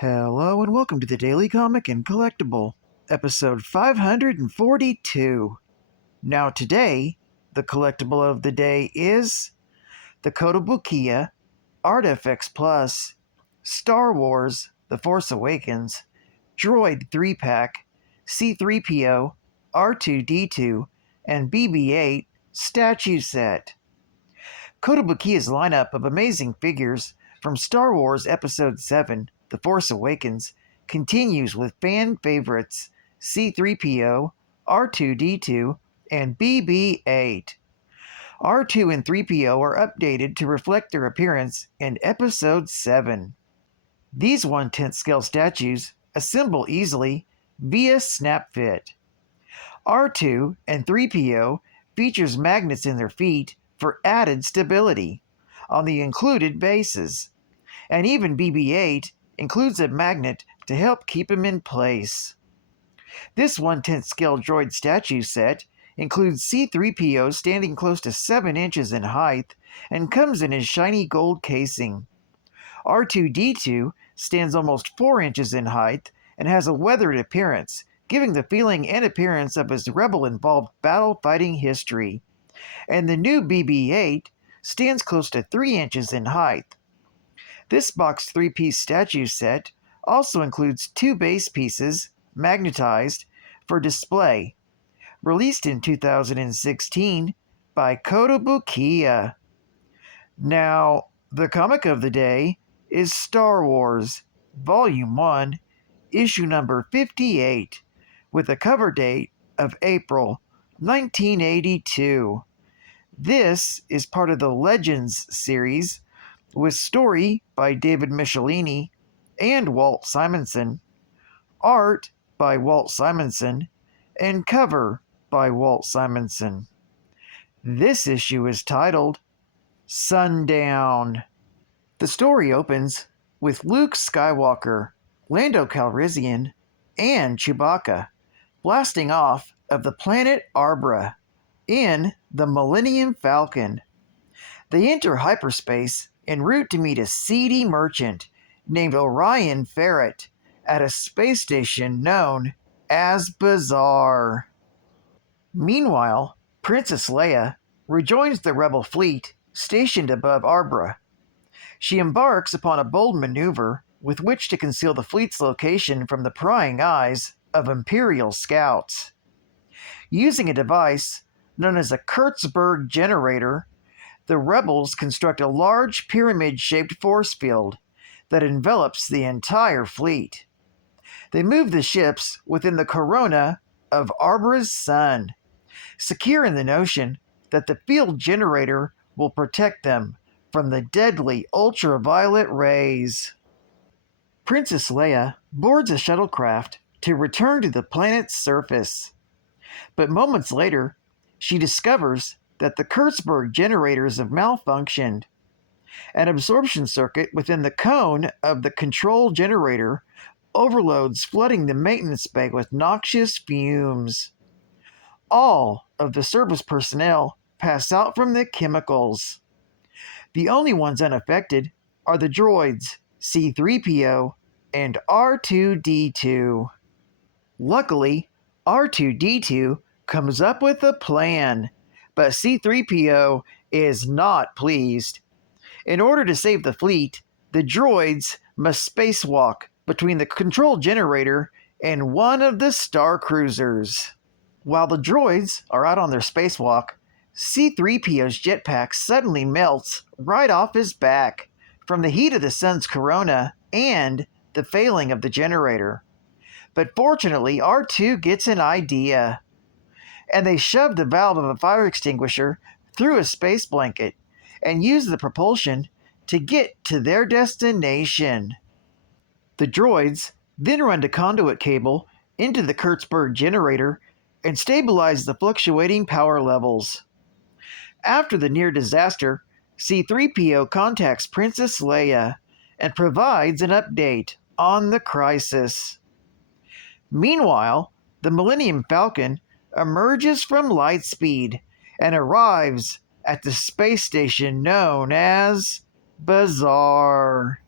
Hello and welcome to the Daily Comic and Collectible, episode 542. Now today, the collectible of the day is the Kotobukiya Artfx Plus Star Wars The Force Awakens Droid 3-pack C-3PO, R2-D2, and BB-8 statue set. Kotobukiya's lineup of amazing figures from Star Wars Episode 7 The Force Awakens continues with fan favorites C-3PO, R2-D2, and BB-8. R2 and 3PO are updated to reflect their appearance in Episode 7. These 1/10 scale statues assemble easily via snap fit. R2 and 3PO features magnets in their feet for added stability on the included bases, and even BB-8 includes a magnet to help keep him in place. This 1/10 scale droid statue set includes C-3PO standing close to 7 inches in height and comes in his shiny gold casing. R2-D2 stands almost 4 inches in height and has a weathered appearance, giving the feeling and appearance of his rebel-involved battle-fighting history. And the new BB-8 stands close to 3 inches in height. This boxed 3-piece statue set also includes 2 base pieces, magnetized, for display, released in 2016 by Kotobukiya. Now, the comic of the day is Star Wars, Volume 1, Issue number 58, with a cover date of April 1982. This is part of the Legends series, with story by David Michelini and Walt Simonson, art by Walt Simonson, and cover by Walt Simonson. This issue is titled Sundown. The story opens with Luke Skywalker, Lando Calrissian, and Chewbacca blasting off of the planet Arbra in the Millennium Falcon. They enter hyperspace en route to meet a seedy merchant named Orion Ferret at a space station known as Bazaar. Meanwhile, Princess Leia rejoins the rebel fleet stationed above Arbra. She embarks upon a bold maneuver with which to conceal the fleet's location from the prying eyes of Imperial scouts. Using a device known as a Kurtzberg generator, the rebels construct a large pyramid-shaped force field that envelops the entire fleet. They move the ships within the corona of Arbra's sun, secure in the notion that the field generator will protect them from the deadly ultraviolet rays. Princess Leia boards a shuttlecraft to return to the planet's surface. But moments later, she discovers that the Kurtzberg generators have malfunctioned. An absorption circuit within the cone of the control generator overloads, flooding the maintenance bay with noxious fumes. All of the service personnel pass out from the chemicals. The only ones unaffected are the droids C-3PO and R2-D2. Luckily, R2-D2 comes up with a plan, but C-3PO is not pleased. In order to save the fleet, the droids must spacewalk between the control generator and one of the star cruisers. While the droids are out on their spacewalk, C-3PO's jetpack suddenly melts right off his back from the heat of the sun's corona and the failing of the generator. But fortunately, R2 gets an idea, and they shove the valve of a fire extinguisher through a space blanket and use the propulsion to get to their destination. The droids then run the conduit cable into the Kurtzberg generator and stabilize the fluctuating power levels. After the near disaster, C-3PO contacts Princess Leia and provides an update on the crisis. Meanwhile, the Millennium Falcon emerges from Lightspeed and arrives at the space station known as Bazaar.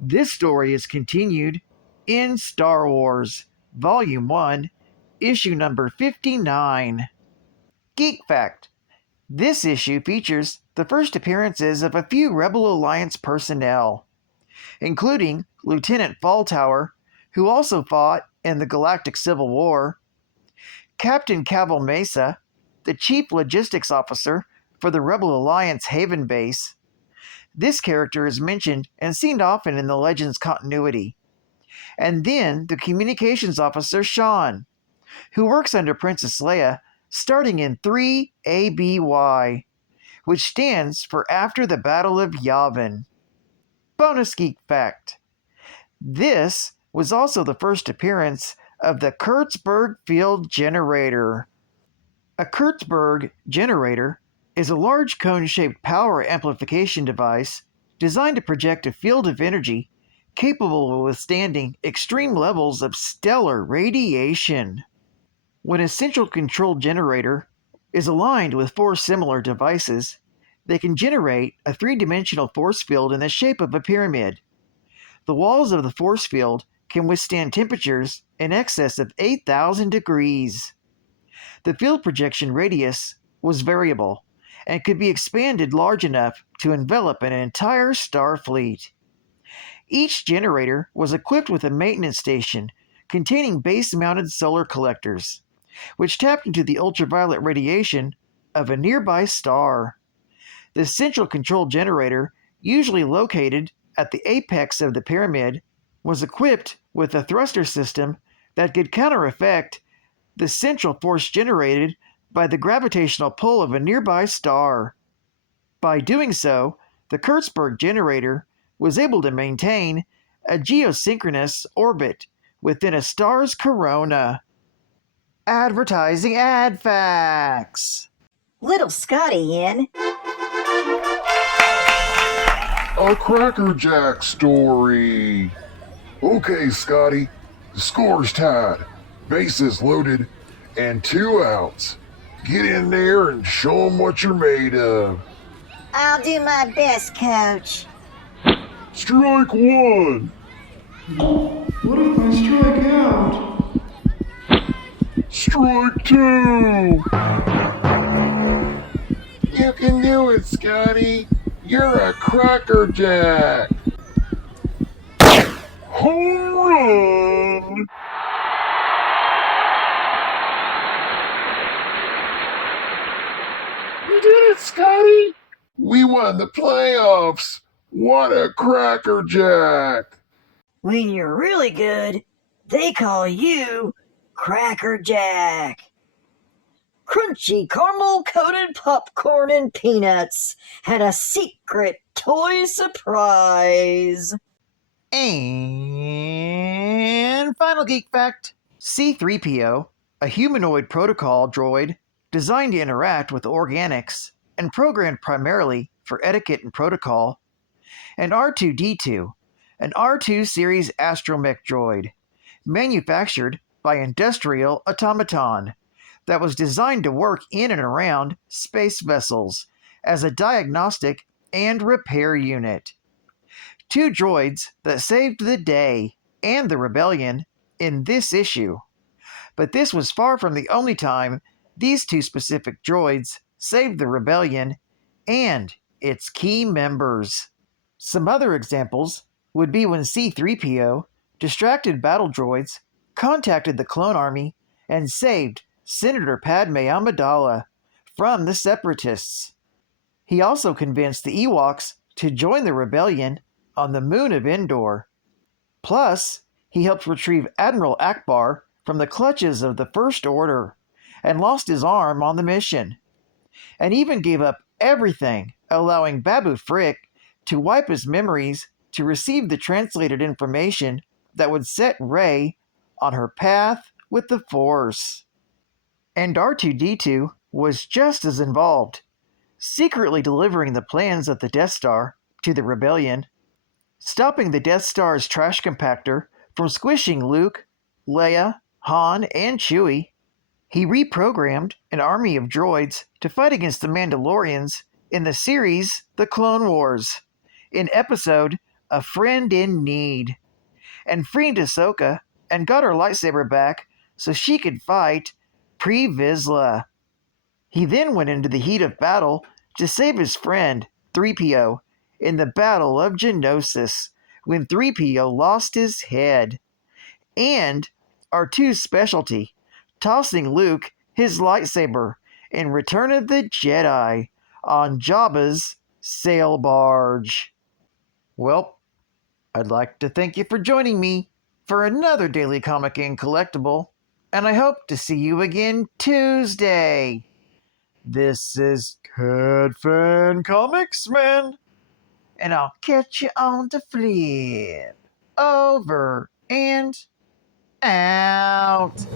This story is continued in Star Wars, Volume 1, Issue number 59. Geek Fact: this issue features the first appearances of a few Rebel Alliance personnel, including Lieutenant Falltower, who also fought in the Galactic Civil War, Captain Caval Mesa, the Chief Logistics Officer for the Rebel Alliance Haven Base. This character is mentioned and seen often in the Legends continuity. And then the Communications Officer Sean, who works under Princess Leia starting in 3 ABY, which stands for After the Battle of Yavin. Bonus Geek Fact: this was also the first appearance of the Kurtzberg Field Generator. A Kurtzberg generator is a large cone-shaped power amplification device designed to project a field of energy capable of withstanding extreme levels of stellar radiation. When a central control generator is aligned with 4 similar devices, they can generate a 3-dimensional force field in the shape of a pyramid. The walls of the force field can withstand temperatures in excess of 8,000 degrees. The field projection radius was variable and could be expanded large enough to envelop an entire star fleet. Each generator was equipped with a maintenance station containing base-mounted solar collectors, which tapped into the ultraviolet radiation of a nearby star. The central control generator, usually located at the apex of the pyramid, was equipped with a thruster system that could counter-effect the central force generated by the gravitational pull of a nearby star. By doing so, the Kurtzberg generator was able to maintain a geosynchronous orbit within a star's corona. Advertising ad facts. Little Scotty in A Cracker Jack story. Okay, Scotty, the score's tied, bases loaded, and 2 outs. Get in there and show 'em what you're made of. I'll do my best, Coach. Strike 1. What if I strike out? Strike 2. You can do it, Scotty. You're a Cracker Jack. Home run! You did it, Scotty! We won the playoffs! What a Cracker Jack! When you're really good, they call you Cracker Jack. Crunchy caramel-coated popcorn and peanuts had a secret toy surprise. And final geek fact: C-3P0, a humanoid protocol droid designed to interact with organics and programmed primarily for etiquette and protocol, and R2-D2, an R2 series astromech droid, manufactured by Industrial Automaton, that was designed to work in and around space vessels as a diagnostic and repair unit. 2 droids that saved the day and the rebellion in this issue. But this was far from the only time these 2 specific droids saved the rebellion and its key members. Some other examples would be when C-3PO, distracted battle droids, contacted the clone army and saved Senator Padme Amidala from the Separatists. He also convinced the Ewoks to join the rebellion on the moon of Endor. Plus, he helped retrieve Admiral Akbar from the clutches of the First Order and lost his arm on the mission, and even gave up everything, allowing Babu Frick to wipe his memories to receive the translated information that would set Rey on her path with the Force. And R2-D2 was just as involved, secretly delivering the plans of the Death Star to the rebellion, stopping the Death Star's trash compactor from squishing Luke, Leia, Han, and Chewie. He reprogrammed an army of droids to fight against the Mandalorians in the series The Clone Wars, in episode a friend in need, and freed Ahsoka and got her lightsaber back so she could fight Pre Vizsla. He then went into the heat of battle to save his friend, 3PO, in the Battle of Geonosis, when 3PO lost his head. And R2's specialty, tossing Luke his lightsaber in Return of the Jedi on Jabba's sail barge. Well, I'd like to thank you for joining me for another Daily Comic and Collectible, and I hope to see you again Tuesday. This is Cat Fan Comics, man, and I'll catch you on the flip. Over and out.